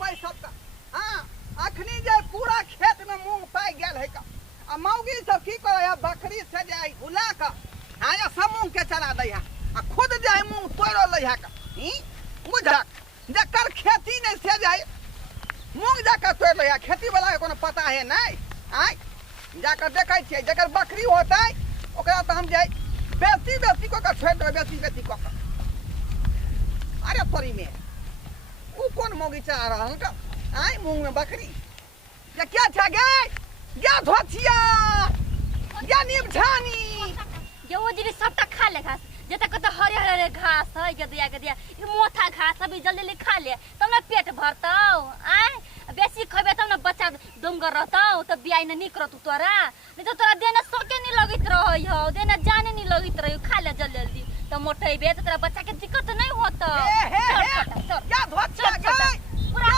पाई सबका। हां अखनी जे पूरा खेत में मूंग पाई गेल है का आ मौगी सब की करे है बकरी से जाई भुला का हां या सब मूंग के चला दई है आ खुद जाई मूंग तोड़ लई है का बुझा जकर खेती नहीं से जाए मूंग जाकर तोड़ लई है खेती वाला के कोनो पता है नहीं आय जाकर देखै छियै जकर बकरी होतै ओकरा त हम जाई बेसी बेसी को का छोड़ दे बेसी बेसी को अरे तोरी में वो कौन मौगी चला रहा है का आय मूंग में बकरी ये क्या छा गए या धोतिया या नीमझानी ये वो जी सबटा खा ले घास जे तक तो हरे हरे घास है के दिया ये मोथा घास अभी जल्दी ले खा ले तब ना पेट भरतौ आय बेसी खबे तब ना बच्चा डोंगर रहतौ तो बियाह न निकरत तोरा नहीं तो तोरा देना सोके नहीं लगित रहई हो देना जाने नहीं लगित रही खा ले जल्दी जल्दी तो मोटे बे तो तेरा बच्चा के दिक्कत नहीं होता या धोतिया गए पूरा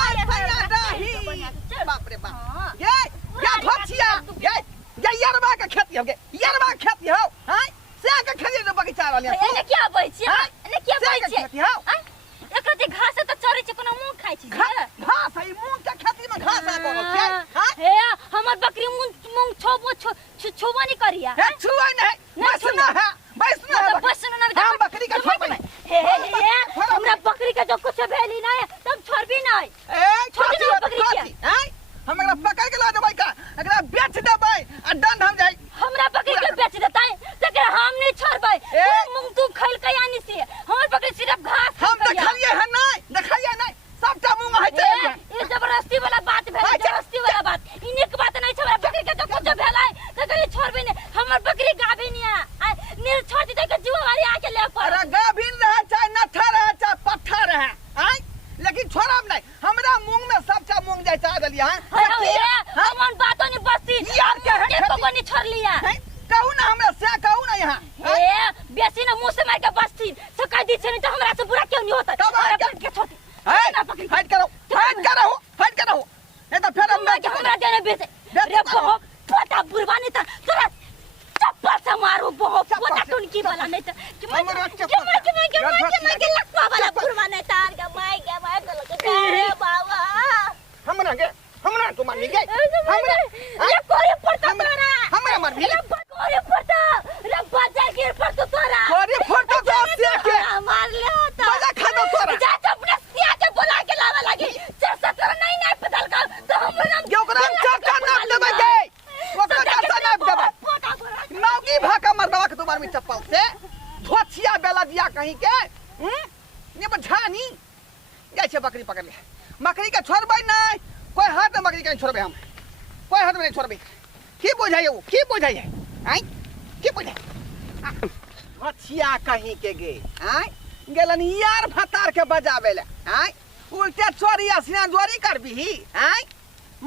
बाप रे बाप ये या धोतिया ये यरबा के खेती हो गए यरबा खेती हो हैं से के खेती तो बगीचा वाले एने क्या बइछी एने क्या बइछी हां एकरती घास तो चरे छ कोनो मूंग खाइ छी घास है मूंग के खेती में घास आ कोनो छै हां हे हमर बकरी मूंग छुबो नहीं करिया हे छुआ नहीं बसना है बसना हम बकरी का छोड़ हे हमरा बकरी का जो कुछ भेली ना तब छोड़बी नहीं ए छोड़ी ना बकरी के हैं हम एकरा पकड़ के ला देबै का एकरा बेच देबै आ दंड हम जाई हमरा बकरी के बेच देतै तकरा हम नहीं छोड़बै मूंग तू खैल के यानी से हमर बकरी सिर्फ घास हम देखलिए है नहीं सबटा मूंग है छै ये जबरदस्ती वाला बात भेल जबरदस्ती वाला बात इने के बात नहीं छै हमरा बकरी के तो कुछ भेलै तकरे छोड़बे नहीं हमर बकरी गाभिनिया नील छोड़ दी के जुआरी आके ले पर अरे गाभिन रहे चाहे नठा रहे चाहे पट्ठा रहे आय लेकिन छोड़ब नहीं हमरा मूंग में सबटा मूंग जाय चा देलिया हां हमन बातों नहीं बस्ती यार के को नहीं छोड़ लिया कहू ना हमरा से कहू ना यहां ए बेसी ना मुंह से मार के बस्ती से कह दी छै नहीं तो हमरा से बुरा क्यों नहीं होता के छोटी हट करो ये तो फिर हमरा देने बेचे रे बहुत पता बुरबानी था तोरा चप्पल से मारू बहुत पता टुनकी वाला नहीं था कि मैं लखवा वाला बुरबानी तार के मैं तो रे बाबा हमरा तो मार गए ये कोरी पड़ता तोरा हमरा मार भी कोरी पड़ता रे बजा गिर पड़ता तोरा कोरी पड़ता तो से के मार ले होता बजा खा दो तोरा जा अपने सिया के बुला के लावा लगी जैसा तोरा नहीं पता का तो हमरा ओकरा चक्का नाप देबै गए ओकरा चक्का नाप देबै मौगी भाका मरदवा के तुम्हार में चप्पल से धोतिया बेला दिया कहीं के ये बझानी जाय छे बकरी पकड़ ले बकरी के छोड़बै नहीं कोई हाथ में बकरी के छोड़बै हम कोई हाथ में नहीं छोड़बै की बुझाइए वो की बुझाइए आई की बुझाइए धोतिया कहीं के गे आई गेलन यार भतार के बजावे ले आई उल्टे चोरी असना जोरी करबी आई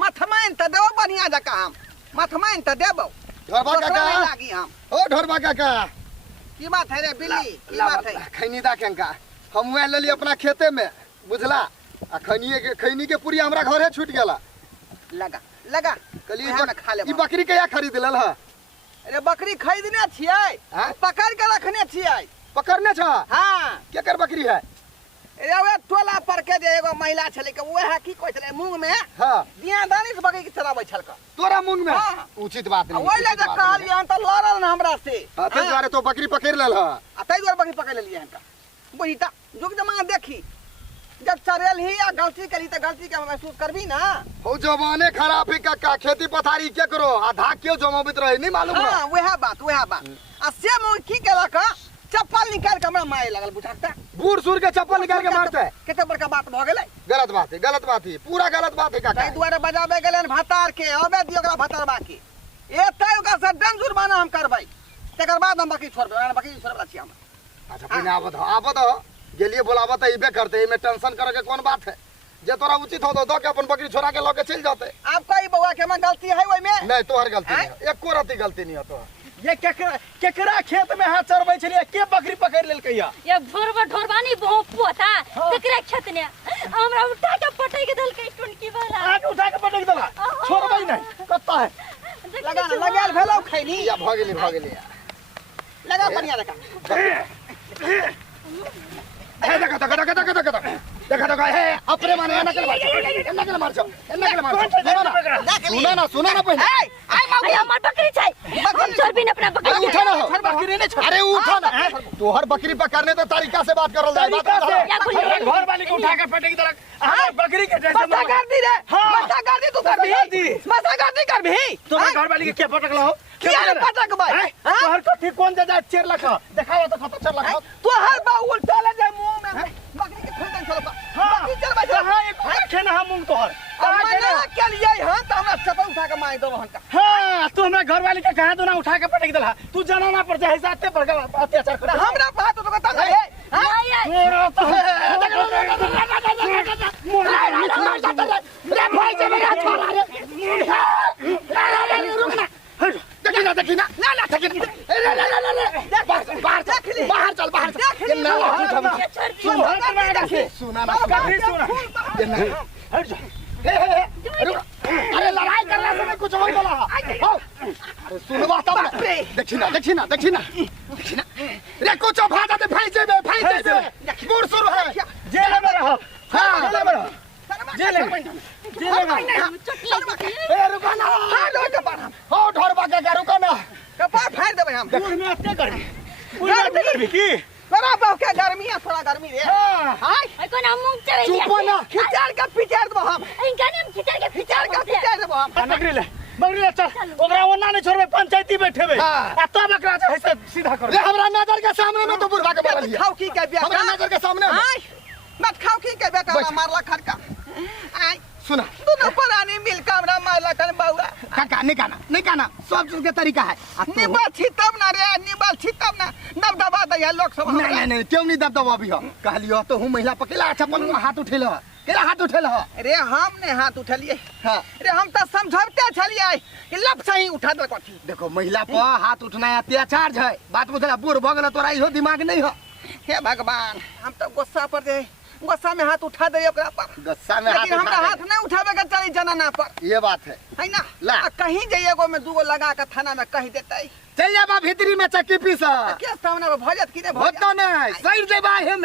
मथमैन त देबो बढ़िया जका हम मथमैन त देबो ढोरबा काका लागी हम ओ ढोरबा काका की बात है रे बिल्ली की बात है खैनी दा केंका हम वे लेली अपना खेते में बुझला आ खैनी के पूरी हमरा घरे छूट गेला लगा कली हम खा ले ई बकरी कया खरीद लेल ह अरे बकरी खरीदने छियै पकड़ के रखने छियै पकड़ने छ हां केकर बकरी है एवे टोला पर के जे एगो महिला छले के ओहे की कहै छले मूंग में हां दिया दानी से बकरी के चराबै छलक तोरा मूंग में उचित बात नहीं ओइ ले जे कहलियन त लड़ल न हमरा से तै दुआरे तो बकरी पकड़ लेल ह आ तै दुआरे बकरी पकड़ लेलिए हनका बुझिता जुग जमाना देखी जब चरेल ही या गलती करी त गलती के महसूस करबी ना हो जवाने खराब है काका खेती पथारी के करो आधा क्यों जमाबित रहे नहीं मालूम हां वह बात आ से मो की केलक चप्पल निकाल के हमरा मारे लगल बुझाता बूढ़ सूर के चप्पल निकाल के मारते केते बड़का बात भ गेलै गलत बात है पूरा गलत बात है काका तै दुआरे बजाबे गेलन भतार के अबे दियो ओकरा भतारबा के एतै ओकरा से दंड जुर्माना हम करबै तकर बाद हम बकरी छोड़बै बकरी छोड़बला छी हम अच्छा पहले आवत गेलिए बोलावत इबे करते में टेंशन करे के कौन बात है जे तोरा उचित हो दो के अपन बकरी छोड़ा के लके चल जाते आप कई बउआ के में गलती है ओइ में नहीं तोहर गलती नहीं एको रति गलती नहीं है तो ये केकरा खेत में हाथ चरबै छलिए के बकरी पकड़ लेल कहिया ये ढोरबानी बहुत पोता केकरा खेत ने हमरा उठा के पटै के दल के टुनकी वाला आज उठा के पटक देला छोड़बै नहीं कत्ता है लगा लगाल भेलौ खैनी या भ गेली लगा बढ़िया लगा ए देखा देखा देखा हे अपने माने एना के मार एना के मार सुना ना पहले आई मौगी हमर बकरी छै हम छोड़बी न अपना बकरी अरे उठा ना हो बकरी नहीं छोड़ अरे उठा ना तोहर बकरी पकड़ने तो तरीका से बात करल जाए तरीका से या गुल्ली घर वाली को उठा के फेंक दे हां बकरी के जैसे मसा कर दी रे मसा कर दी तू कर भी मसा कर दी कर भी तुम घर वाली के क्या पटक लो क्या रे पटक भाई तोहर कथी कोन जा चेर लखा देखाओ तो कत चेर लखा तू हर बा उल्टा ले जाए मुंह में बकरी के फेंक चलो बकरी चल भाई हां एक खेना हम मुंह तोहर मैंने क्या लिया हां तो हमरा चपा उठा के मार दो हन का हां तू हमरा घर वाली के कहां दोना उठा के पटक देला तू जाना ना पर जाए साथे पर अत्याचार कर हमरा बात तो बता दे हां तोरा तो रे भाई से मेरा छोड़ा रे देखी ना बाहर चल सुना ना अरे लड़ाई करने से कुछ हो बोला अरे सुनवा तब देखी ना रे कुछ भाजा दे भाई जेबे गुड़ शुरू है जेल में रह हां जेल में ए रुको ना हो ढोरबा के रुको ना कपार फाड़ देबे हम दूर में अत्ते कर पूरा भी की बड़ा बहुत के गर्मी है थोड़ा गर्मी रे हां कोन हम मुंह चले चुप ना खिचार के पिचार दो हम इनका नाम खिचड़ के खिचार के पिचार दो हम बकरी चल ओकरा ओना नहीं छोड़बे पंचायती बैठेबे आ तब एकरा जे है से सीधा कर रे हमरा नजर के सामने में तो बुढ़वा के बोल लिया खाओ की के बेटा हमरा नजर के सामने हां मत खाओ की के बेटा मारला खड़का आई सुना तू न पुरानी मिल हमरा मारला कन बाउआ काका नहीं काना सब चीज के तरीका है निबा छितब ना रे निबल छितब ना दबदबा दैया लोग सब नहीं क्यों नहीं दबदबा भी हो कहलियो तो हूं महिला पकेला अच्छा अपन हाथ उठेल केला हाथ उठेल रे हम ने हाथ उठलिए हां रे हम तो समझौते छलिए कि लब सही उठा दे कथी देखो महिला पर हाथ उठना अत्याचार है बात बुझला बूढ़ भगल तोरा इहो दिमाग नहीं हो हे भगवान हम तो गुस्सा पर दे गुस्सा में हाथ उठा दे ओकरा पर गुस्सा में लेकिन हमरा हाथ नहीं उठावे के चली जनाना पर ये बात है ना ला। कहीं जाइएगो में दूगो लगा के थाना में कह देते चल जाबा भीतरी में चक्की पीसा के सामने में भजत की रे होतो नहीं सर जेबा हे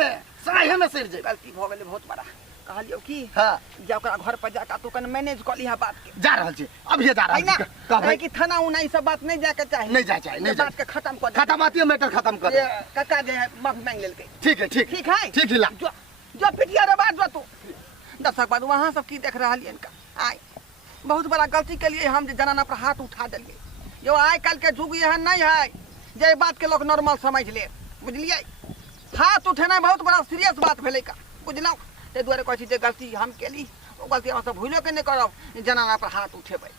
में सिर जे गलती हो गेले बहुत बड़ा कहलियो की हां जा ओकरा घर पर जाका तू कन मैनेज कर लिहा बात के जा रहल छी अब ये जा रहल छी कहबै कि थाना उना ई सब बात नहीं जाके चाहिए नहीं जाए नहीं बात के खत्म कर खत्म आती है मैटर खत्म कर ये काका जे माफी मांग लेलके ठीक है ठीक है ठीक हिला जो पिटिया रे बात जो तू दर्शक बाद वहां सब की देख रहल इनका आय बहुत बड़ा गलती के लिए हम जनाना पर हाथ उठा दिलिए जो आय कल के युग यह नहीं है जे बात के लोग नॉर्मल समझ ले बुझलिए हाथ उठेना बहुत बड़ा सीरियस बात भेलै का बुझलौ ते दुआरे कहै छी जे गलती हम केली ओ गलती हम सब भूलो के नहीं करब जनाना पर हाथ उठेबै